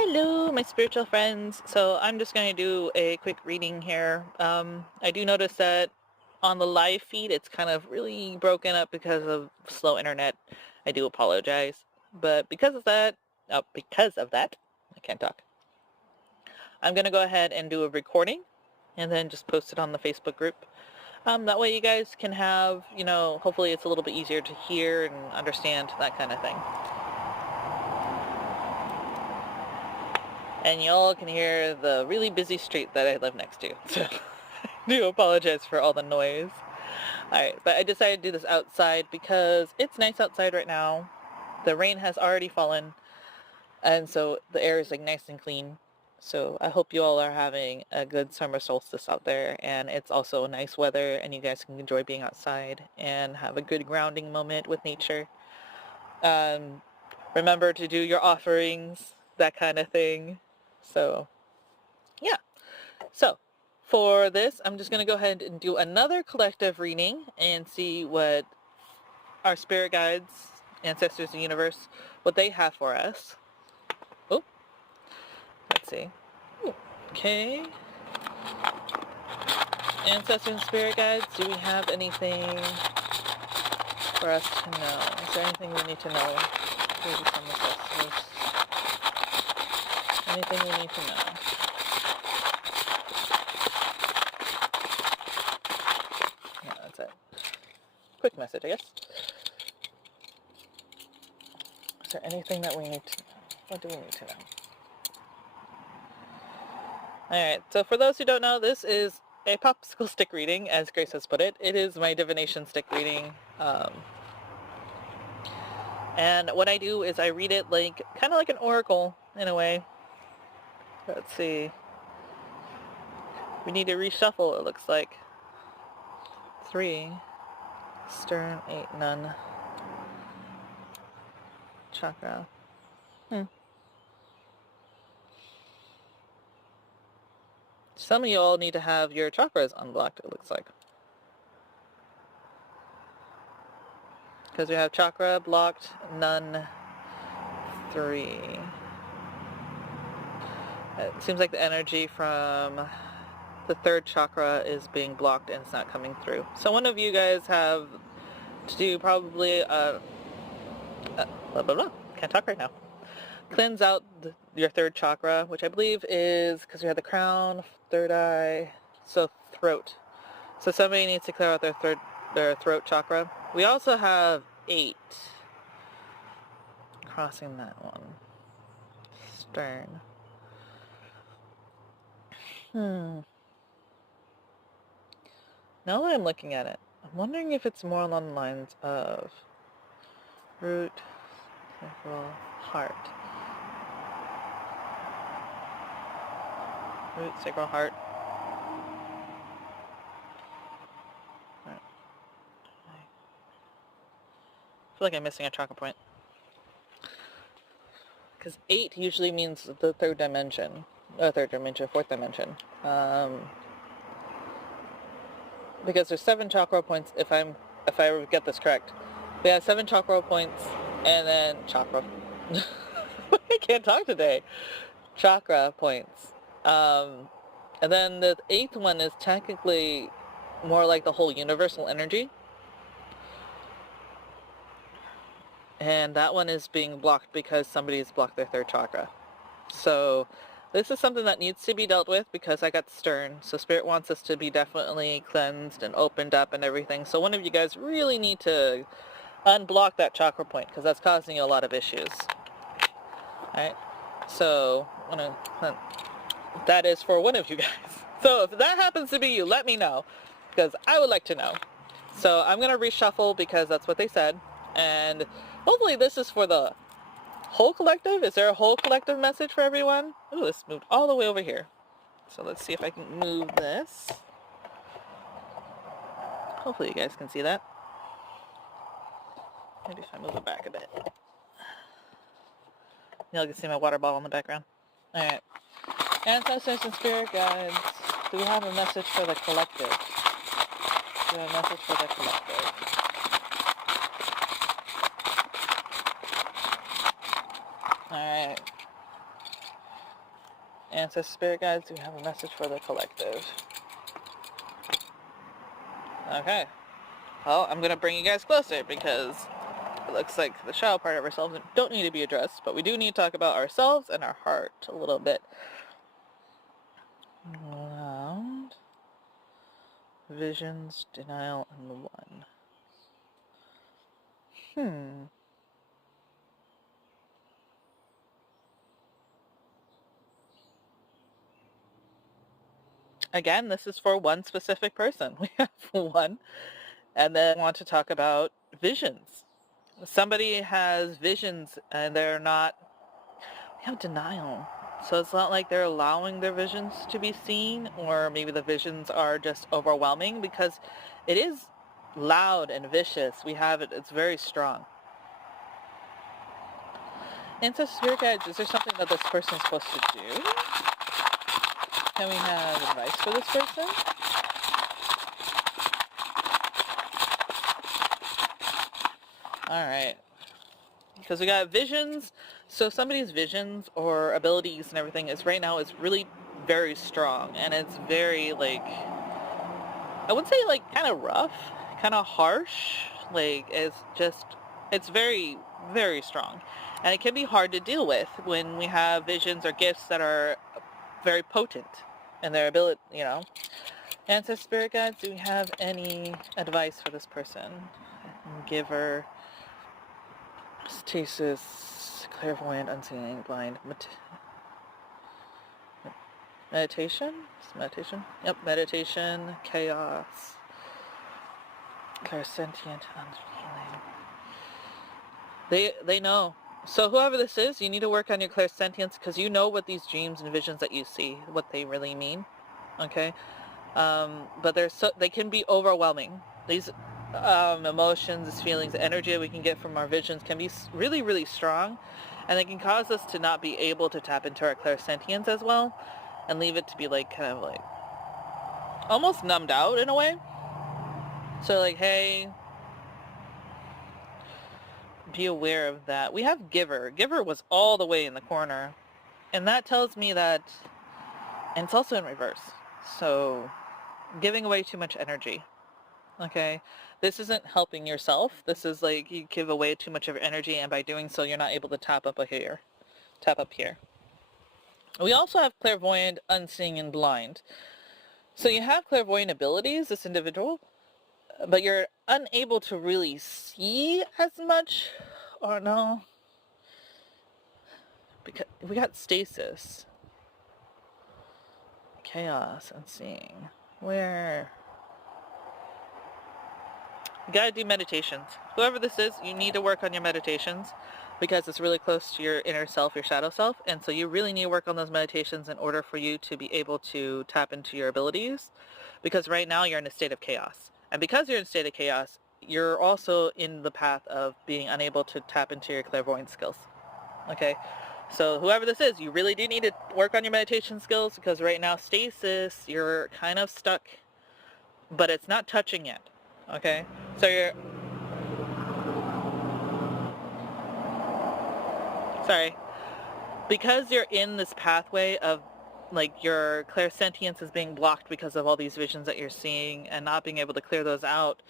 Hello, my spiritual friends. So I'm just going to do a quick reading here. I do notice that on the live feed, it's kind of really broken up because of slow internet. I do apologize. But because of that, I can't talk. I'm going to go ahead and do a recording and then just post it on the Facebook group. That way you guys can have, hopefully it's a little bit easier to hear and understand, that kind of thing. And y'all can hear the really busy street that I live next to. So I do apologize for all the noise. Alright, but I decided to do this outside because it's nice outside right now. The rain has already fallen, and so the air is like nice and clean. So I hope you all are having a good summer solstice out there, and it's also nice weather, and you guys can enjoy being outside and have a good grounding moment with nature. Remember to do your offerings, that kind of thing. So, yeah. So, for this, I'm just going to go ahead and do another collective reading and see what our spirit guides, ancestors, the universe, what they have for us. Oh, let's see. Okay. Ancestors and spirit guides, do we have anything for us to know? Is there anything we need to know? Anything we need to know? No, that's it. Quick message, I guess. Is there anything that we need to know? What do we need to know? Alright, so for those who don't know, this is a popsicle stick reading, as Grace has put it. It is my divination stick reading. And what I do is I read it like, kind of like an oracle, in a way. Let's see. We need to reshuffle, it looks like. 3. Stern, 8, none. Chakra. Some of you all need to have your chakras unblocked, it looks like. Because we have chakra blocked, none, 3. It seems like the energy from the third chakra is being blocked and it's not coming through. So one of you guys have to do probably can't talk right now. Cleanse out your third chakra, which I believe is, because we have the crown, third eye, so throat. So somebody needs to clear out their throat chakra. We also have 8. Crossing that one. Stern. Now that I'm looking at it, I'm wondering if it's more along the lines of root, sacral, heart. Root, sacral, heart. Right. I feel like I'm missing a chakra point. Because 8 usually means the third dimension. Fourth dimension. Because there's 7 chakra points, if I get this correct. We have 7 chakra points, and then chakra. I can't talk today. Chakra points. And then the 8th one is technically more like the whole universal energy. And that one is being blocked because somebody's blocked their third chakra. So this is something that needs to be dealt with because I got stern. So Spirit wants us to be definitely cleansed and opened up and everything. So one of you guys really need to unblock that chakra point because that's causing you a lot of issues. Alright, so that is for one of you guys. So if that happens to be you, let me know because I would like to know. So I'm going to reshuffle because that's what they said. And hopefully this is for the whole collective. Is there a whole collective message for everyone? Ooh, this moved all the way over here. So let's see if I can move this. Hopefully you guys can see that. Maybe if I move it back a bit. Y'all can see my water bottle in the background. Alright. Ancestors and spirit guides. Do we have a message for the collective? Do we have a message for the collective? Alright. Ancestor Spirit Guides, do we have a message for the collective? Okay. Well, I'm going to bring you guys closer because it looks like the shadow part of ourselves don't need to be addressed, but we do need to talk about ourselves and our heart a little bit. Around visions, denial, and the one. Again, this is for one specific person. We have one. And then I want to talk about visions. Somebody has visions and they're not, we have denial. So it's not like they're allowing their visions to be seen, or maybe the visions are just overwhelming, because it is loud and vicious. We have it, it's very strong. Ancestor Spirit Guides, is there something that this person is supposed to do? Can we have advice for this person? Alright. Because we got visions. So somebody's visions or abilities and everything is right now is really very strong. And it's very, like, I would say, like, kind of rough, kind of harsh. Like, it's very, very strong. And it can be hard to deal with when we have visions or gifts that are very potent in their ability, you know. Ancestor Spirit Guides, do we have any advice for this person? Giver, stasis, clairvoyant, unseeing, blind, meditation? Meditation? Yep, meditation, chaos, clairsentient, unfeeling. They know. So whoever this is, you need to work on your clairsentience, because you know what these dreams and visions that you see, what they really mean. Okay? But they can be overwhelming. These emotions, these feelings, energy that we can get from our visions can be really, really strong, and they can cause us to not be able to tap into our clairsentience as well, and leave it to be like kind of like almost numbed out in a way. So like, hey, be aware of that. We have Giver. Giver was all the way in the corner, and that tells me that, and it's also in reverse, so giving away too much energy. Okay, this isn't helping yourself. This is like you give away too much of your energy, and by doing so, you're not able to tap up here. Tap up here. We also have clairvoyant, unseeing, and blind. So you have clairvoyant abilities, this individual, but you're unable to really see as much, or no? Because we got stasis, chaos, unseeing. Where? You gotta do meditations. Whoever this is, you need to work on your meditations, because it's really close to your inner self, your shadow self, and so you really need to work on those meditations in order for you to be able to tap into your abilities, because right now you're in a state of chaos. And because you're in a state of chaos, you're also in the path of being unable to tap into your clairvoyant skills. Okay? So whoever this is, you really do need to work on your meditation skills, because right now, stasis, you're kind of stuck, but it's not touching yet. Okay? So you're... Sorry. Because you're in this pathway of, like, your clairsentience is being blocked because of all these visions that you're seeing and not being able to clear those out,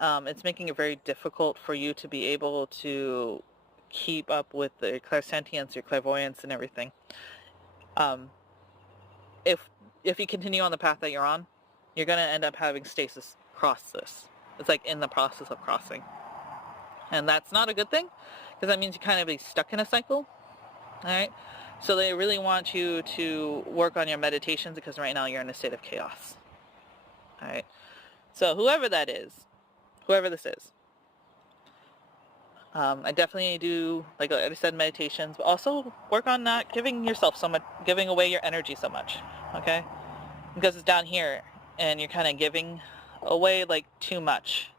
it's making it very difficult for you to be able to keep up with the clairsentience, your clairvoyance, and everything. If you continue on the path that you're on, you're going to end up having stasis cross this. It's like in the process of crossing. And that's not a good thing, because that means you kind of be stuck in a cycle. Alright? So they really want you to work on your meditations, because right now you're in a state of chaos. Alright? So whoever that is, whoever this is, I definitely do, like I said, meditations, but also work on not giving yourself so much, giving away your energy so much. Okay? Because it's down here, and you're kind of giving away, like, too much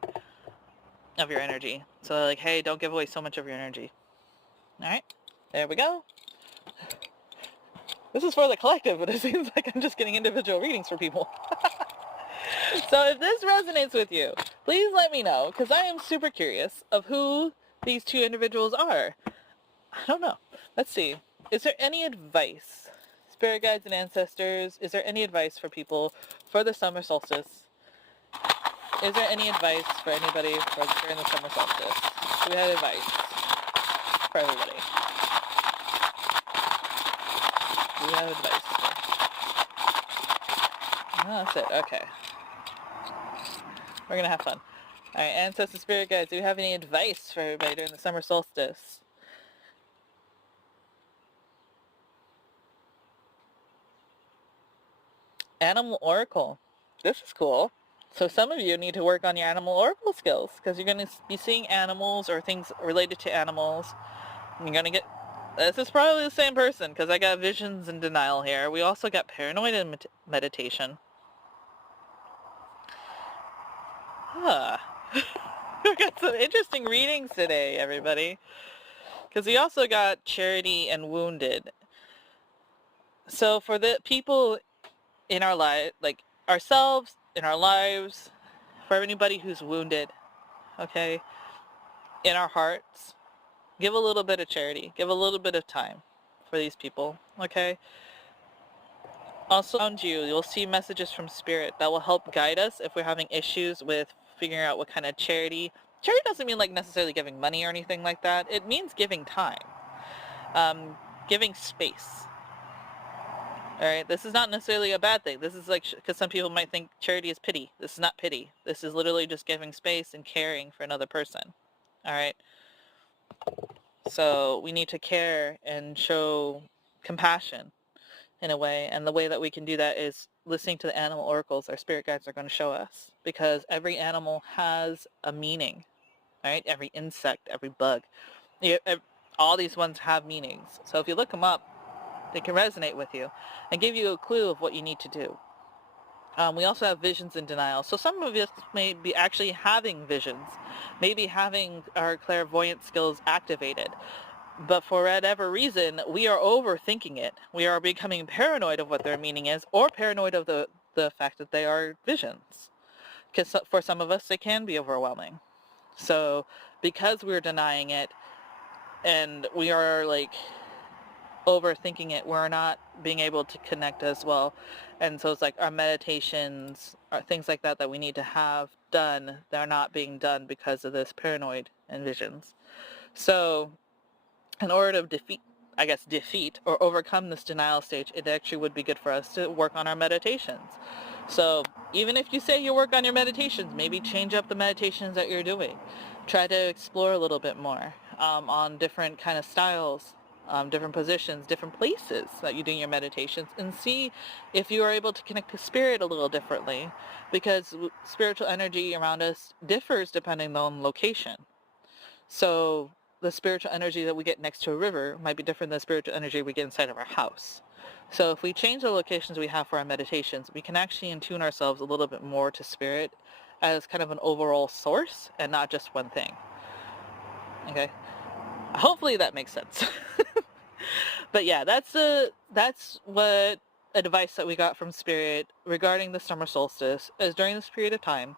of your energy. So, like, hey, don't give away so much of your energy. Alright? There we go. This is for the collective, but it seems like I'm just getting individual readings for people. So if this resonates with you, please let me know, because I am super curious of who these two individuals are. I don't know. Let's see. Is there any advice spirit guides and ancestors, is there any advice for people for the summer solstice? Is there any advice for anybody during the summer solstice? Do we have advice for everybody? Do we have advice? Oh, that's it. Okay. We're going to have fun. Alright, ancestors, spirit guides, do we have any advice for everybody during the summer solstice? Animal Oracle. This is cool. So some of you need to work on your Animal Oracle skills because you're going to be seeing animals or things related to animals. You're going to get... This is probably the same person because I got visions and denial here. We also got paranoid and meditation. Huh. We got some interesting readings today, everybody. Because we also got charity and wounded. So for the people in our life, like ourselves, in our lives, for anybody who's wounded, okay, in our hearts, give a little bit of charity, give a little bit of time for these people, okay? Also around you, you'll see messages from spirit that will help guide us if we're having issues with figuring out what kind of charity. Charity doesn't mean like necessarily giving money or anything like that. It means giving time, giving space. All right, this is not necessarily a bad thing. This is like, because some people might think charity is pity. This is not pity. This is literally just giving space and caring for another person. All right. So we need to care and show compassion in a way. And the way that we can do that is listening to the animal oracles our spirit guides are going to show us. Because every animal has a meaning. All right. Every insect, every bug. All these ones have meanings. So if you look them up, they can resonate with you and give you a clue of what you need to do. We also have visions and denial. So some of us may be actually having visions, maybe having our clairvoyant skills activated. But for whatever reason, we are overthinking it. We are becoming paranoid of what their meaning is, or paranoid of the fact that they are visions. Because for some of us, they can be overwhelming. So because we're denying it, and we are like overthinking it, we're not being able to connect as well. And so it's like our meditations, or things like that we need to have done, they're not being done because of this paranoid and visions. So in order to defeat or overcome this denial stage, it actually would be good for us to work on our meditations. So even if you say you work on your meditations, maybe change up the meditations that you're doing. Try to explore a little bit more on different kind of styles, different positions, different places that you do your meditations, and see if you are able to connect to spirit a little differently, because spiritual energy around us differs depending on location. So the spiritual energy that we get next to a river might be different than the spiritual energy we get inside of our house. So if we change the locations we have for our meditations, we can actually attune ourselves a little bit more to spirit as kind of an overall source and not just one thing. Okay? Hopefully that makes sense. But yeah, that's what advice that we got from spirit regarding the summer solstice is during this period of time.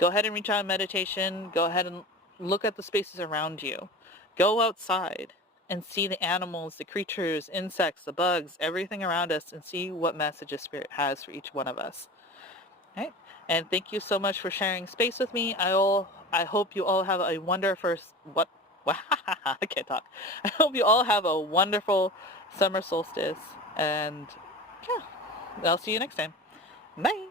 Go ahead and reach out in meditation. Go ahead and look at the spaces around you. Go outside and see the animals, the creatures, insects, the bugs, everything around us, and see what messages spirit has for each one of us. All right? And thank you so much for sharing space with me. I hope you all have a wonderful I can't talk. I hope you all have a wonderful summer solstice, and yeah, I'll see you next time. Bye.